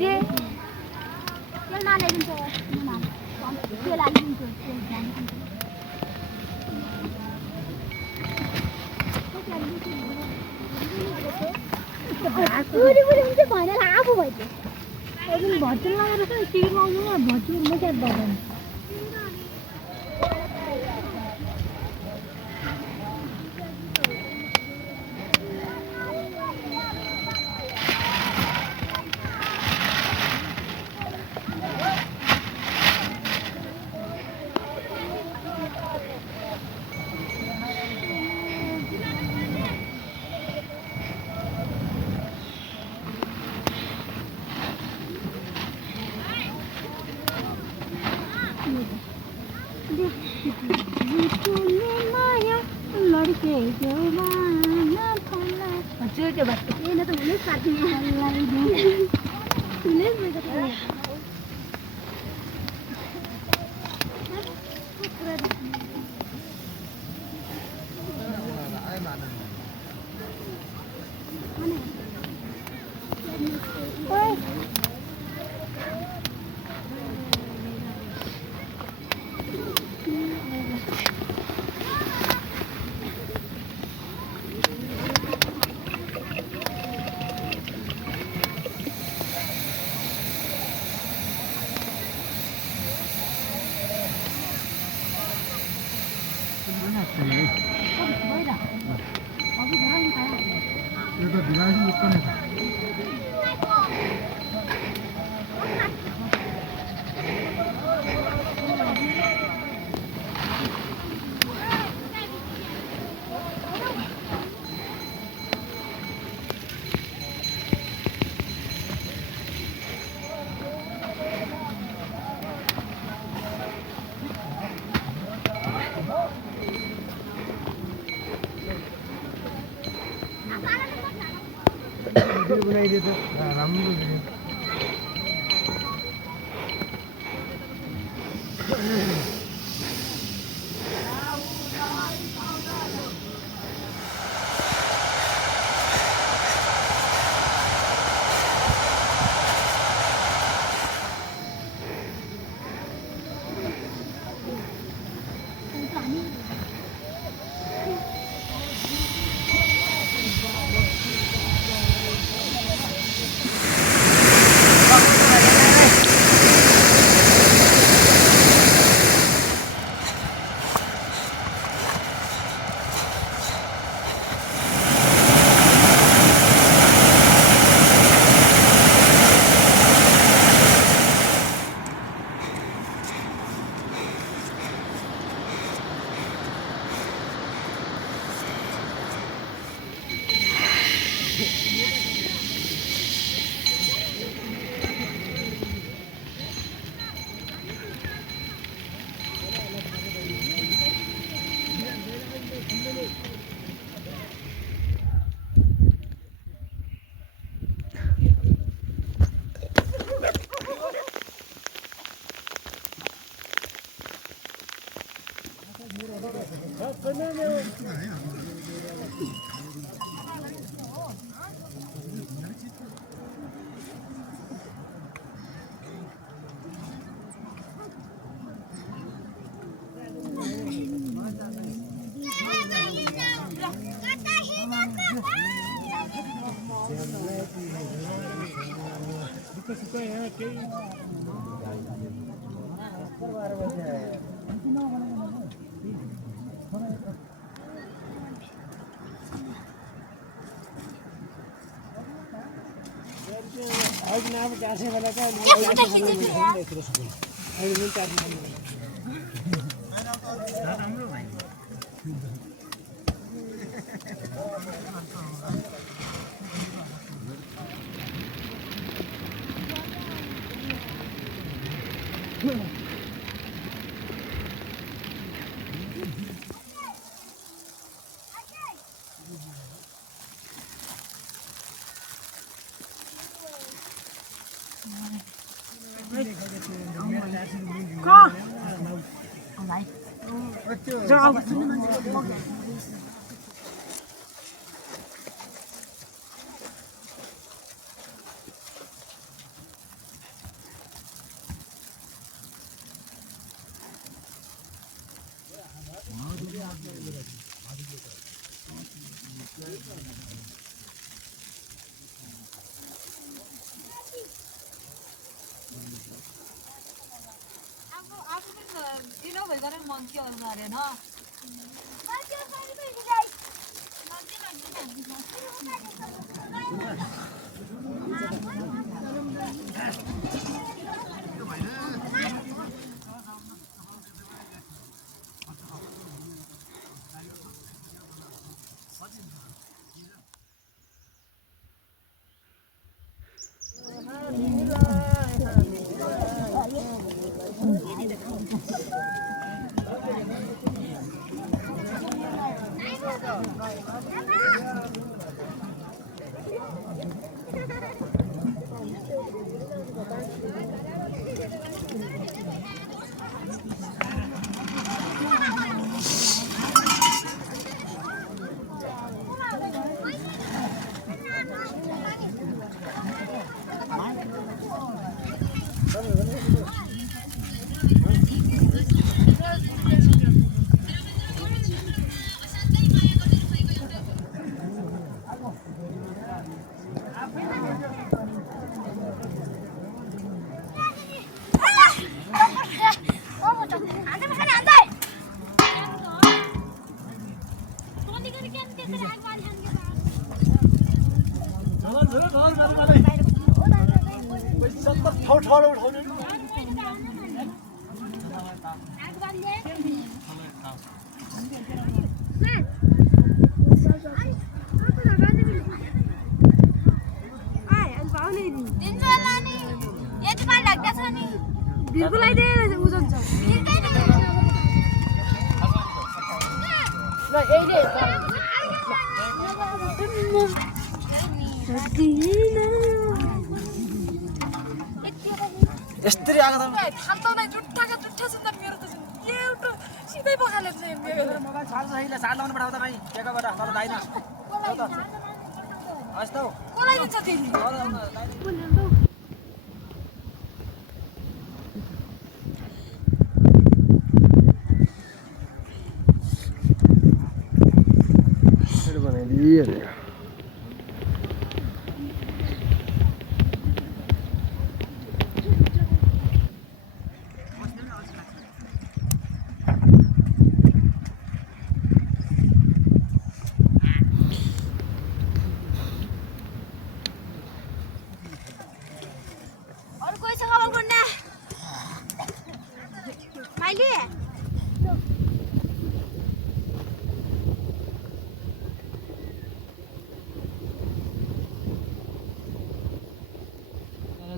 ते नाल्यादिन्छ त्यो लागिदिन्छ पुरी पुरी हुन्छ भनेर आफू भयो त्यो भर्चुन लगाएर टिकट लाउनु भर्चुन म क्या बगान त्यो बात के न त हुनै साथी अनलाइन सुनेस न त बनाइदिए त राम्रो थियो आज ना कैसे वाला का दिनो भइगरे मन के अरे न बिल्कुलै दे उजन छ ल एले यस्तरी आएको त खाल्टाउनै जुठ्ठाका जुठ्ठा छ त मेरो त एउटा सिधै बखाले चाहिँ मेरो मोबाइल चार्ज छैन चार्ज लगाउनु पठाउँदा भाइ टेकाबाट तर दाइन हस् त कसलाई दिन्छ तिमीले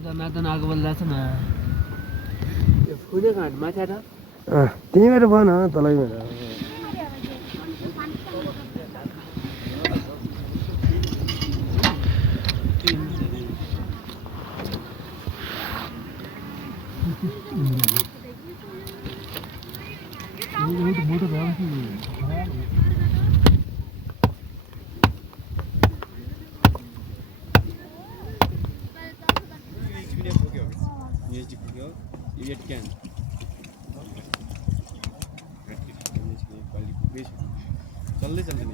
जनार्दन आगो बोल्दा छ न यो फुले घाट माथि आएर त्यहीँबाट भयो न तलैबाट मोटो चल्दै चल्दैन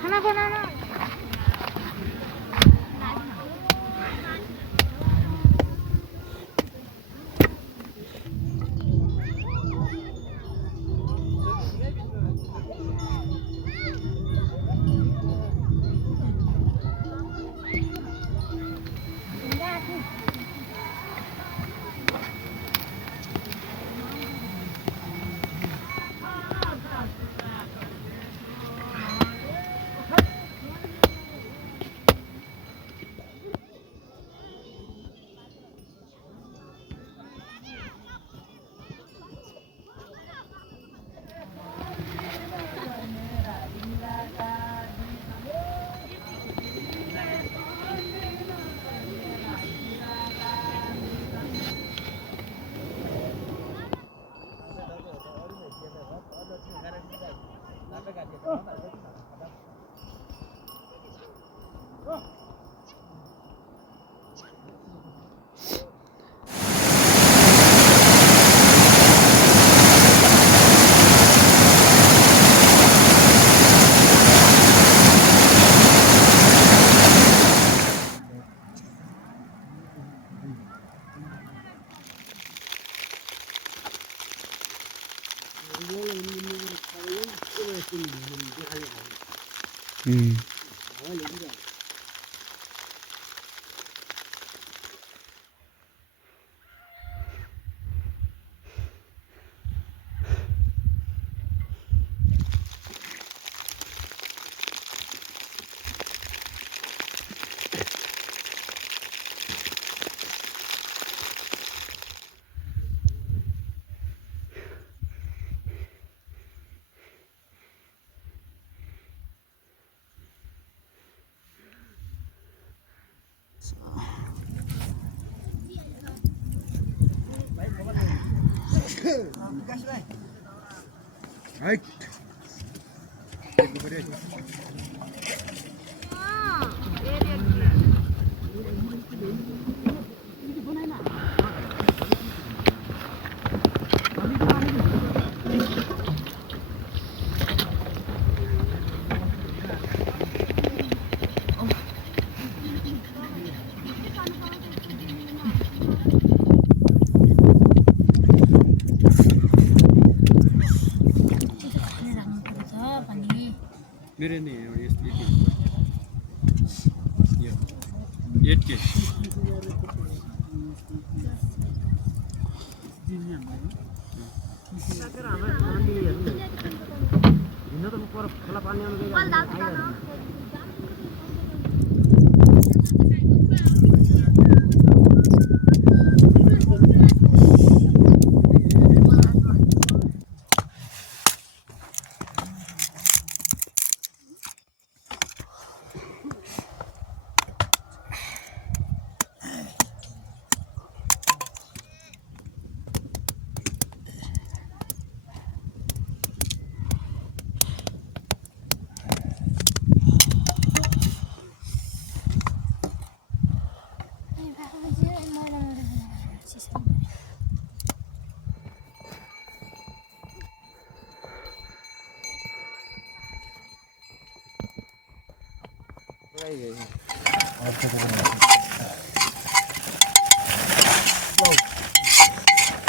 खाना बनाना मेरो नि यस्तो यो 8K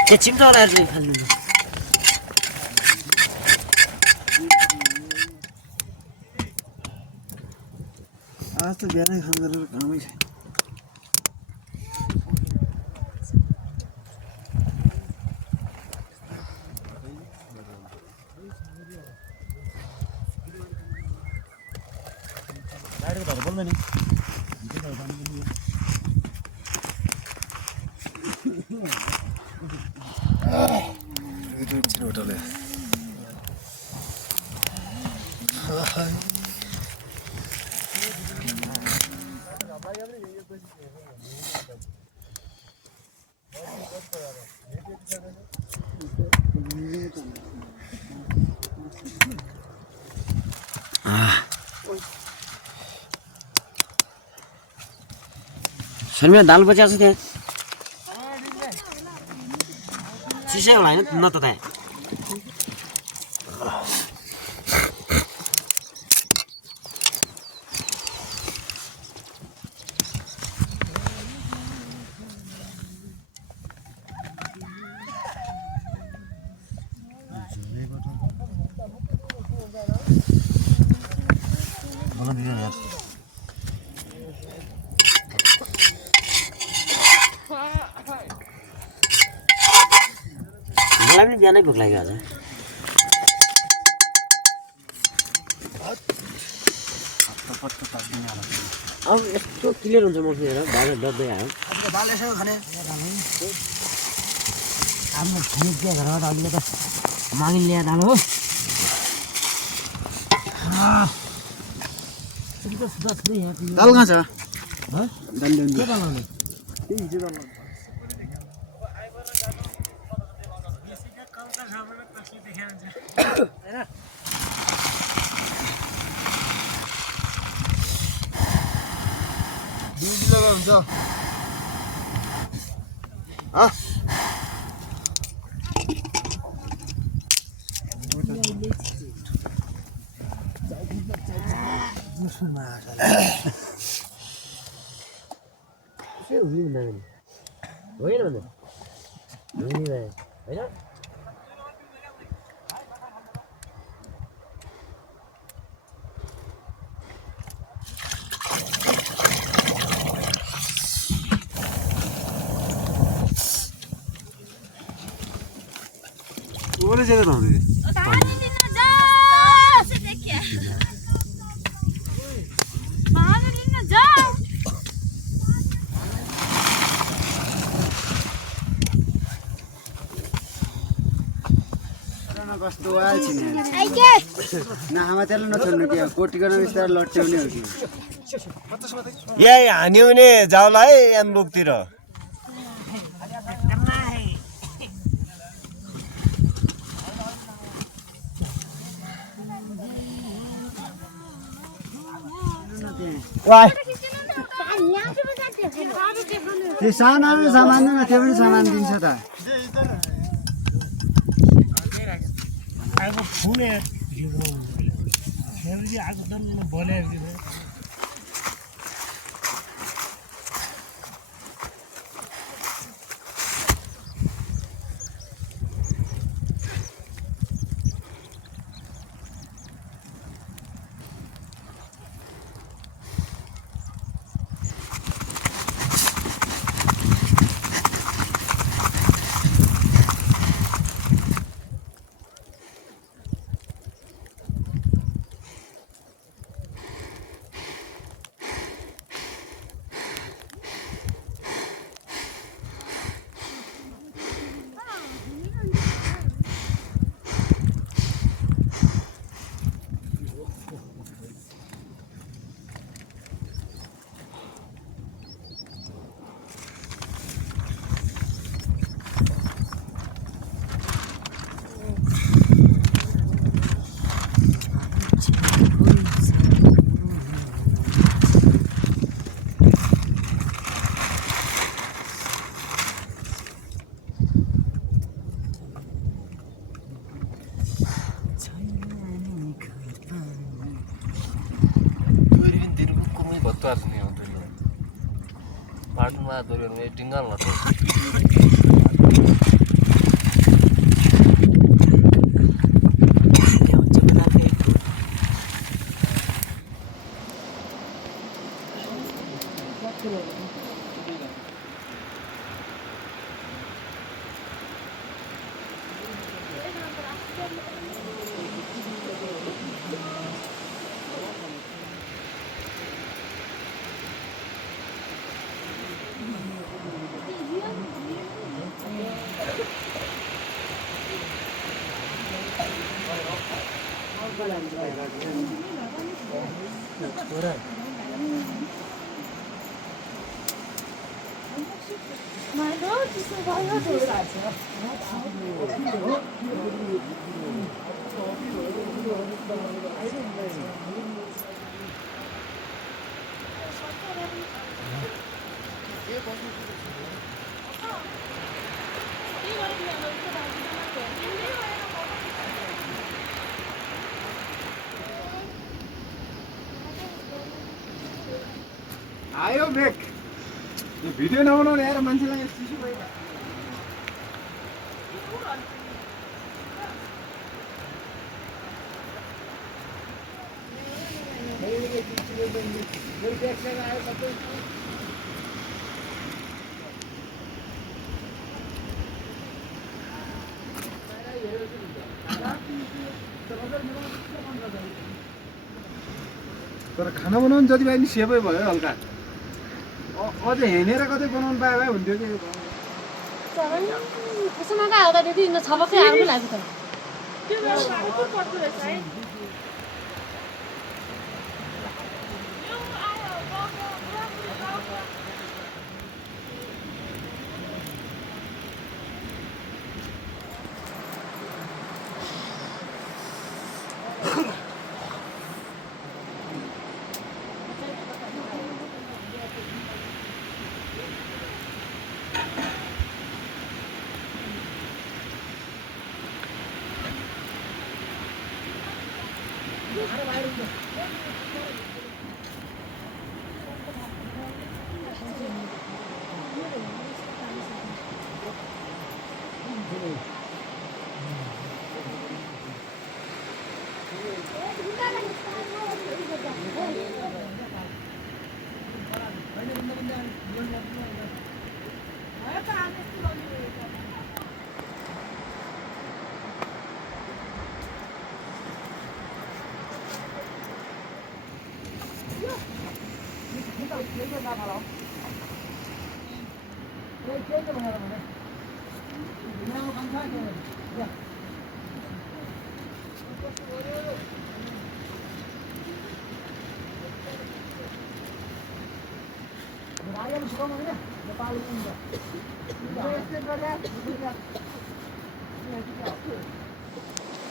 के चिम्टाएर चाहिँ खाल्नु आज त बिहानै खान गरेर कामै छैन गाडीको धर बोल्दैन नि शर्मिला दाल बचिया छ त्यहाँ चिसै होला होइन न त त्यहाँ मलाई पनि बिहानै भोक लाग्यो आज अब यस्तो क्लियर हुन्छ म हेर बाजा डब्दै आयो दाल यसो खाने आफ्नो खाने क्या घरमा त अहिले त मागिन ल्याएर दाल हो दाल कहाँ छ दाल ल्याउनु के बनाउने हुन्छ होइन ओले चाहिँ त हुँदै पानी लिन जा से देखिए पानी लिन जा कस्तो आएछ नि आई के ना हामा तेल नछोड्नु के कोटीको बिस्तार लट्ट्याउने हो कि यही हान्यो भने जाउला है एमबुकतिर वाइ त्यो सानो सामान दिनु त्यो पनि सामान दिन्छ त आगो फुने आगो दन्न बोले पाटमा दोर्यो टिङ्गल न My God, this is why you're doing that. आयो ब्रेक यो भिडियो नबनाउने यार मान्छेलाई चिसो भयो तर खाना बनाउनु जति भयो नि सेभै भयो हल्का अझ हेनेर कतै बनाउनु पाए भए हुन्थ्यो कि त्यसमा कहाँ हो त दिदी छबकै आउनु लाग्यो त त्यो को पर्दो रहेछ है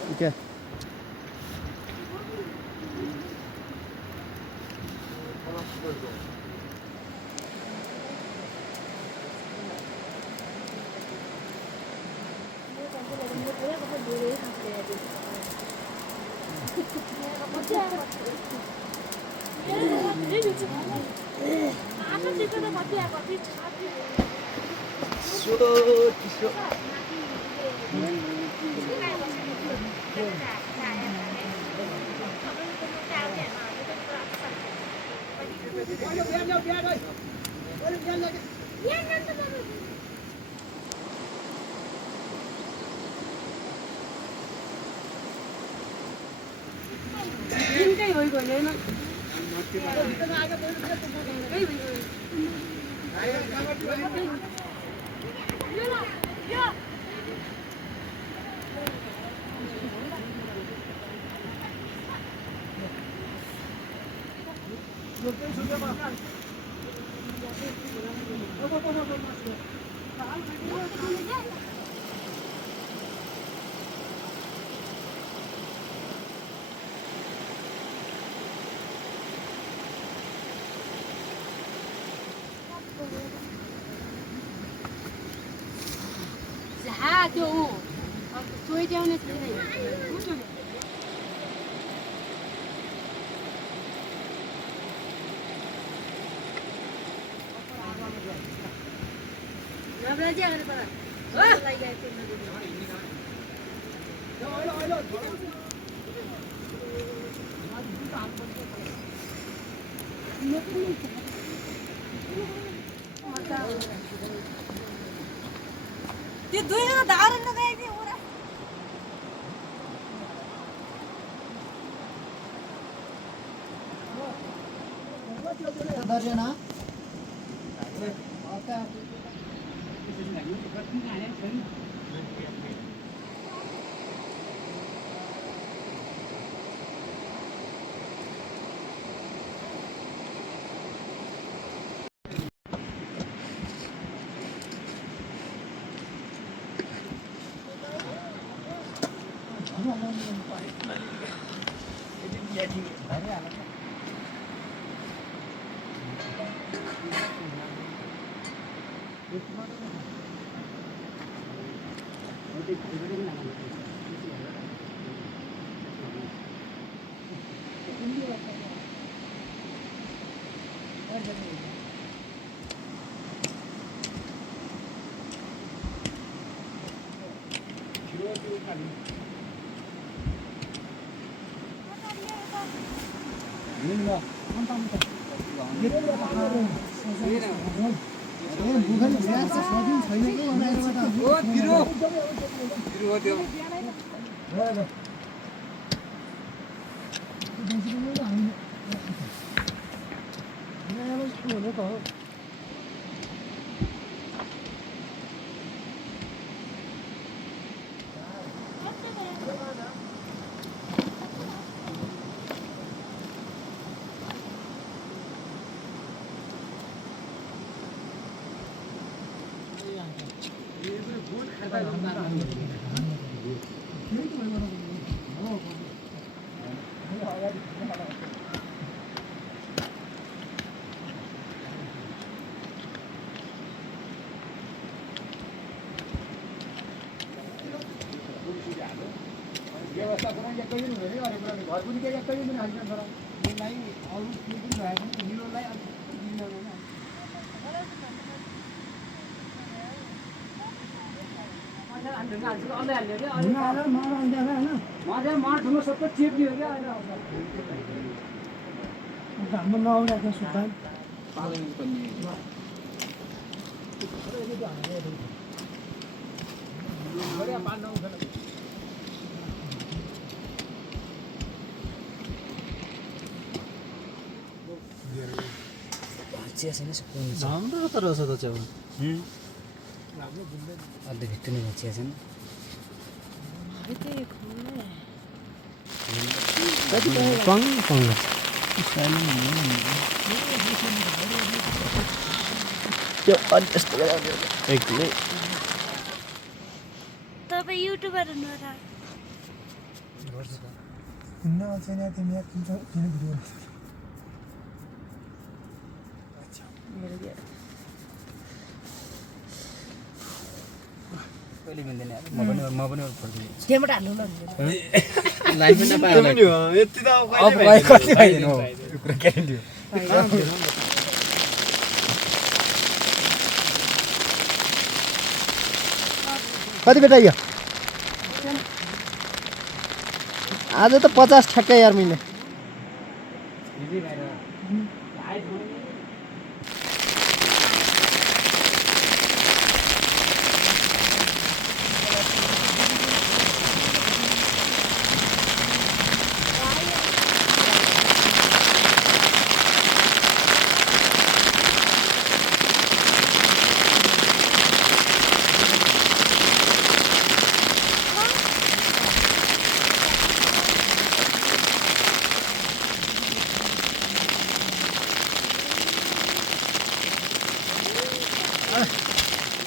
Okay. त्यो दुईजना धारण लगाइदिए हो र व्यवस्था पनि एक्कै पनि हुँदैन अरे कुरा घर पनि के एक्कै पनि हाल्छ तर यसलाई अरू केही पनि भए पनि हिरोलाई अलिकति दिँदैन मार ठुलो सबै चेप्ने हो क्या हाम्रो नआउरहेको सुल्तान राम्रो त रहेछ त च्याउ अझ भित्रै बचिया छन् पङ पङ त्यो अलि यस्तो एकदमै तपाईँ युट्युबर हुनुहुन्छ हिँड्न अल्छी नि तिमी किन भिडियो कहिले मिल्दैन म पनि त्यहाँबाट हाल्नु ल लाइफ नपायो यति त अब कति भएन हो यो कुरा ग्यारेन्टी हो कति बेटा यो आज त 50 ठ्याक्कै यार मैले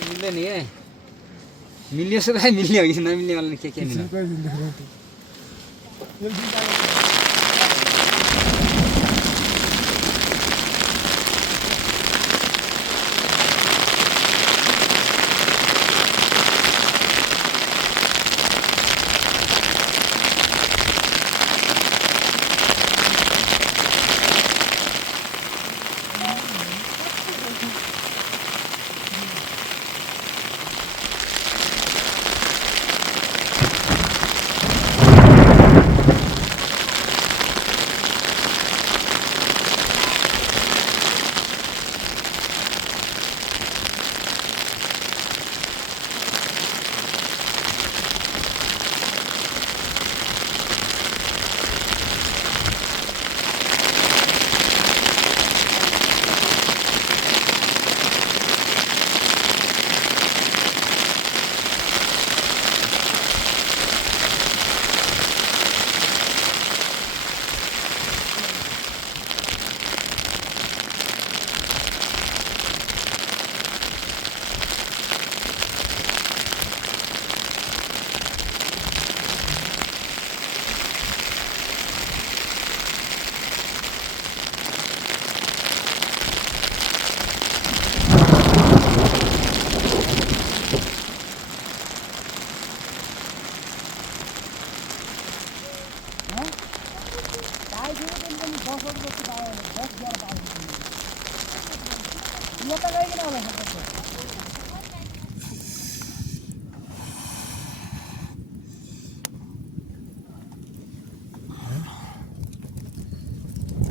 मिल्दैन नि मिल्यो सो भाइ मिल्ने हो कि नमिल्ने वाला के मिल्छ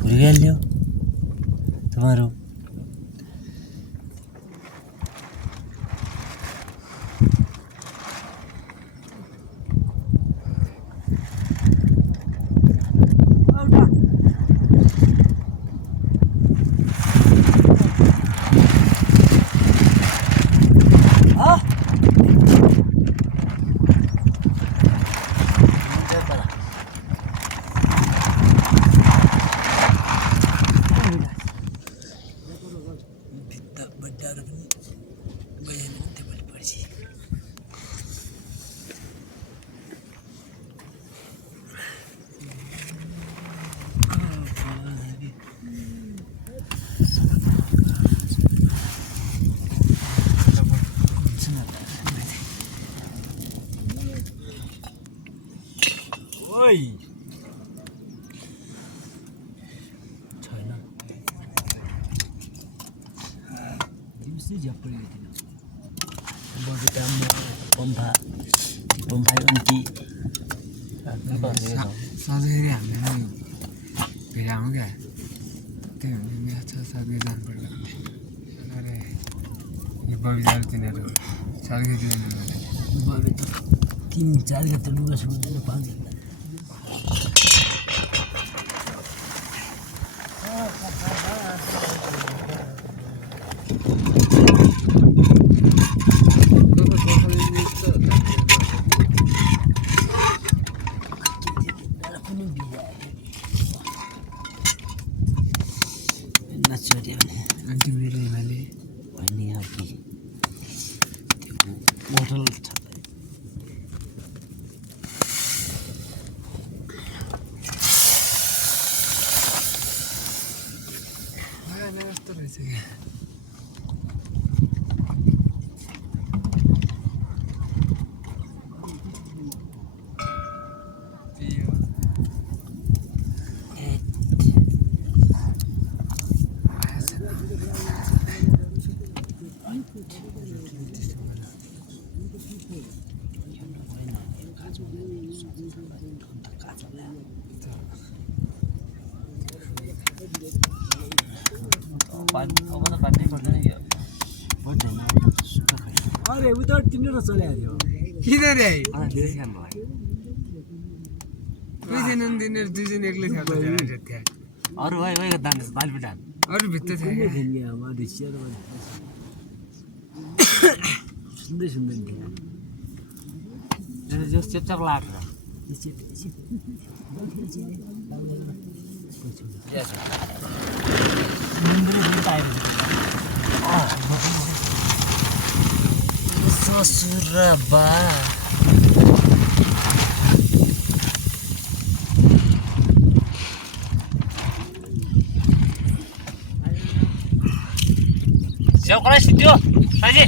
भुलिहाल्यो तुम्हारो ओइ छैन दिउँसै झ्याप्पै बगैँचा पम्फा अन्ति सधैँ हामीले भेडाउँ क्या त्यही भने म्याच छ सधैँ जानुपर्छ अरे यो बगैँचाहरू तिनीहरू सालखेती बगैँचा 3-4 गते लुगा सुकाउनु पाउँदैन ठुल्ठुल छ यस्तो रहेछ कि अरे उता तिनीहरू चल्यायो किन रे दुईजना तिनीहरू दुईजना एक्लै थियो अरू है दान बालपिटान अरू भित्र थियो सुन्दै सुन्दैन थियो चेपचाप लाग्छ ससुराबा सेव कलाई सिद्धियो साजी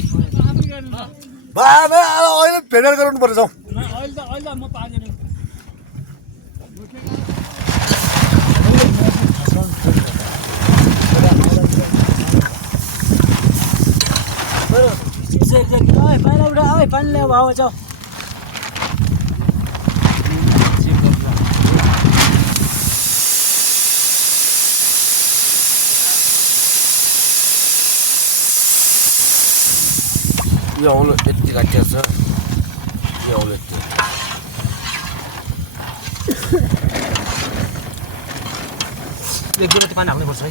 बाबा अहिले भेटेर गराउनुपर्छ हौ अहिले म पाँदैन पानी उठा पानी ल्याऊ भाउ जाऊ यो औलो यति काटिएको छ यो औलो यति एक गिलो पानी हाल्नुपर्छ है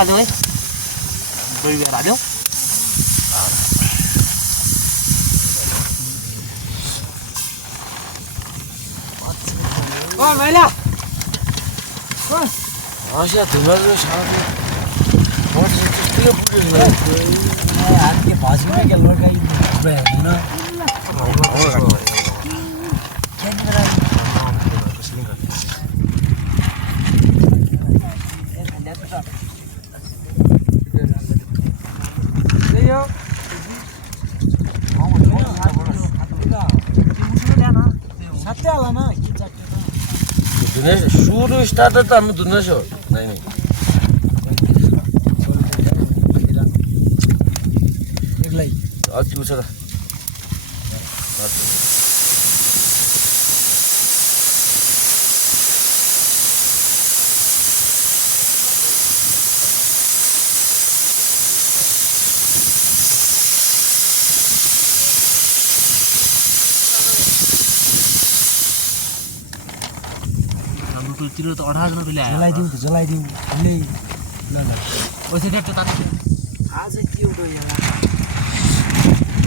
हाल्यो है दही बिहार हाल्यो मैला आशा धुमाले साथी पर्छ त्यतिकै पुग्यो हात के भाजमा के लड्काइ भएन सुरु स्टार्ट त हामी धुँदैछौँ नाइ एक्लै अति उछ त तिरो त 18 जना तुले आयो जलाइदिउँ ले ल ल ओसे ट्र्याक्टर तान्नु आज के उडो यहाँ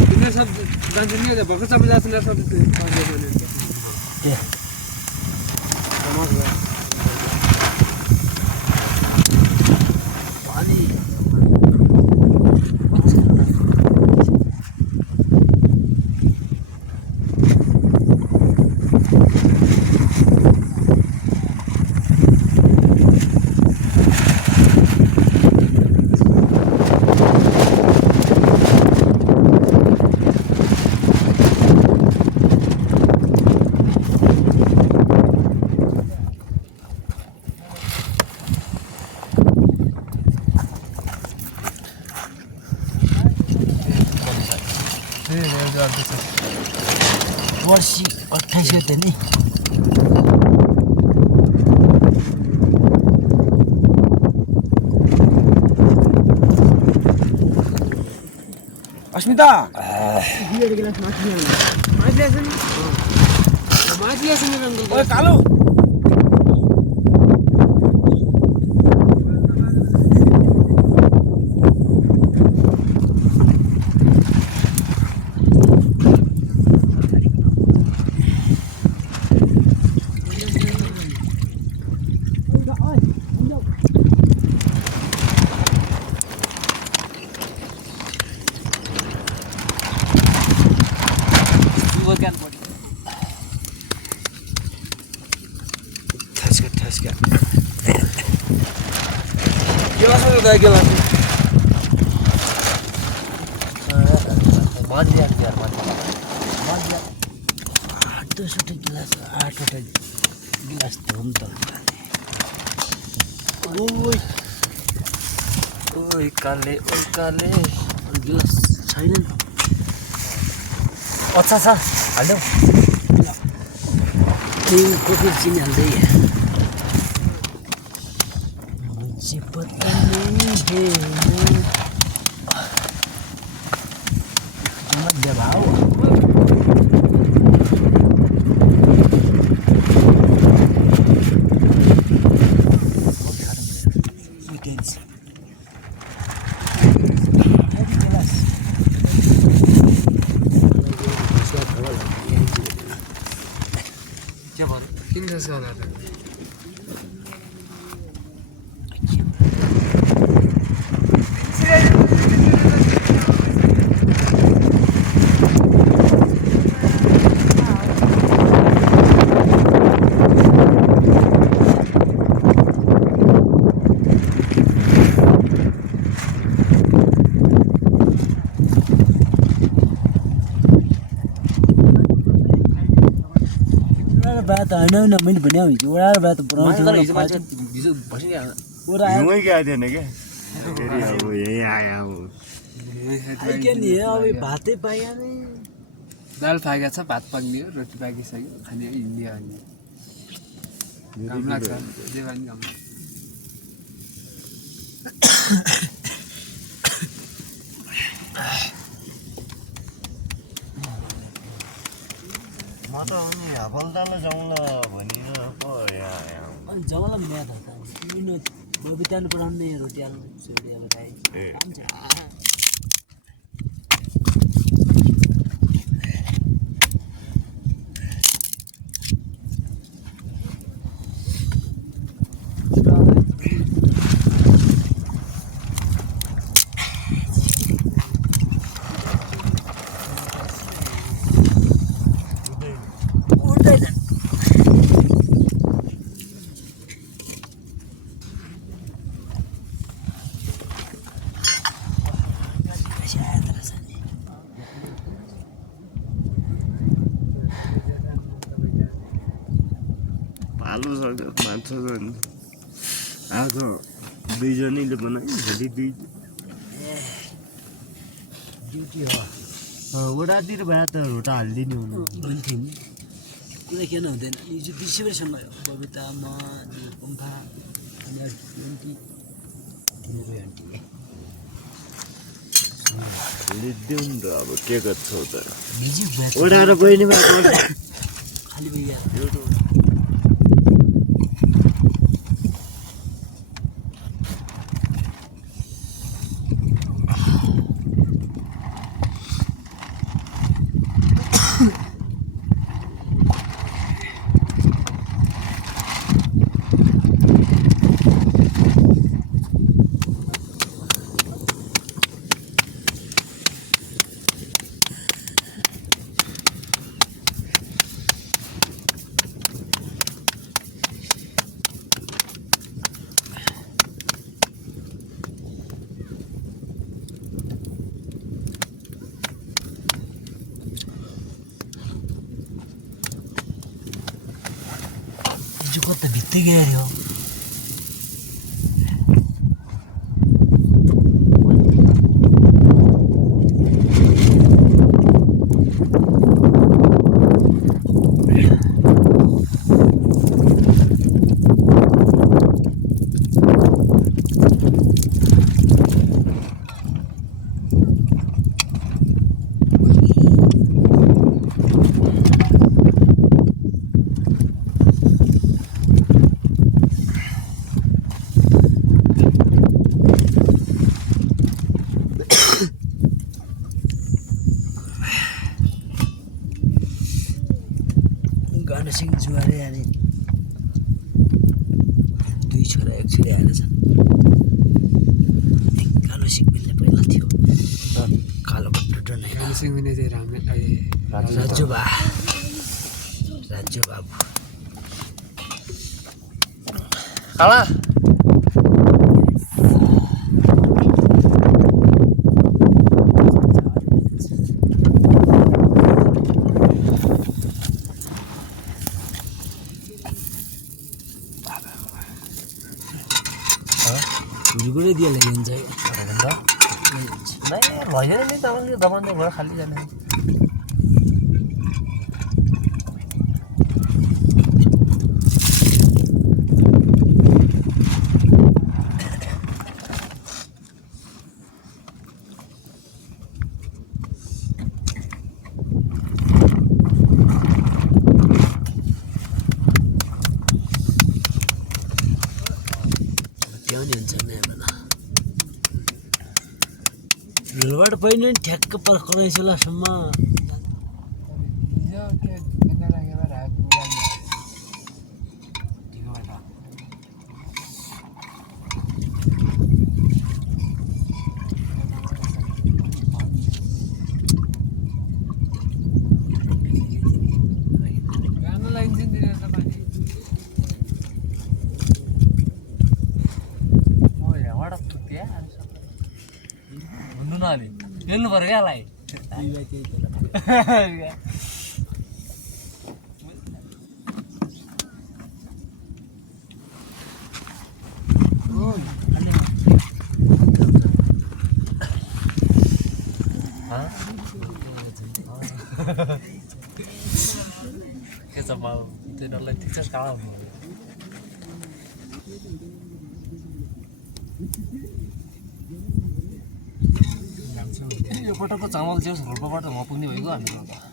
तिनीहरू सब जान्छ नि भर्खर सबै जान्छ नि सब ए वर्षी 28 गते नि अस्मिता ओए कालो क्यान पड्यो ठस्का गिलास गयो गिलास मजिया यार मजा 8 गिलास 8 गिलास धुम त ओइ काले गिलास छैन अच्छा छ हाल्नु त्यही कफी चिनी हाल्दै मुझे पता नहीं है मध्य भाव के भन्नु किन छ होला त बात होइन मैले भने हिजो ओडा बात तर हिजो मान्छे हिजो बसिरहेको हिउँै गएको थिएन क्या फेरि अब यही आयो अब भातै पाइयो नि दाल पाकेको छ भात पाक्ने हो रोटी पाकिसक्यो खाने इन्डिया अनि घाम लाग्छ जे पनि घाम लाग्छ म त अनि हफलदालो जाउँला भनिन पो यहाँ अनि जमाला म्याद मिनो बबितान पुराउने रोटी हाल्नु छोडी अब राई हुन्छ हाल्नु सक्छ मान्छ आज दुईजनीले बनायो भोलि दुई ड्युटी हो ओडातिर भए त रोटा हालिदिनु हुनु भन्थ्यौँ कुनै किन हुँदैन हिजो दिउँसोसम्म बबिता म पम्फा अनि आन्टी तिनीहरू आन्टी लिदिउँ त अब के गर्छौ त हिजो ओडा र बहिनीमा खालि भइया कता भित्रै गयो अरे हो सिंह जुवारे आने दुई छोरा एक छोरी आएर छन् कालो सिंह मिल्ने पहिला थियो कालो बट्टो नै मसँग हुने चाहिँ राजु बाबु काला गुरगुरे दिया लगिन्छ नहीं लैजाने नि तपाईँले दबान्दै घर खाली जाने त्यो नि हुन्छ नि भन रेलबाट पनि ठ्याक्क परखरेसलासम्म हिजो के बेना लागेर रात उडाल्नु ठिक भएन गाना लागिन्छ नि त पानी ओ यहाँबाट पुग्यो हुनु न अलि हेर्नु पर्यो क्या यसलाई के छ माउ त्यो डल्लै ठिक छ काला हुनु यो पटकको चामल चाहिँ रोल्पाबाट म पुग्ने भइगयो हामीहरू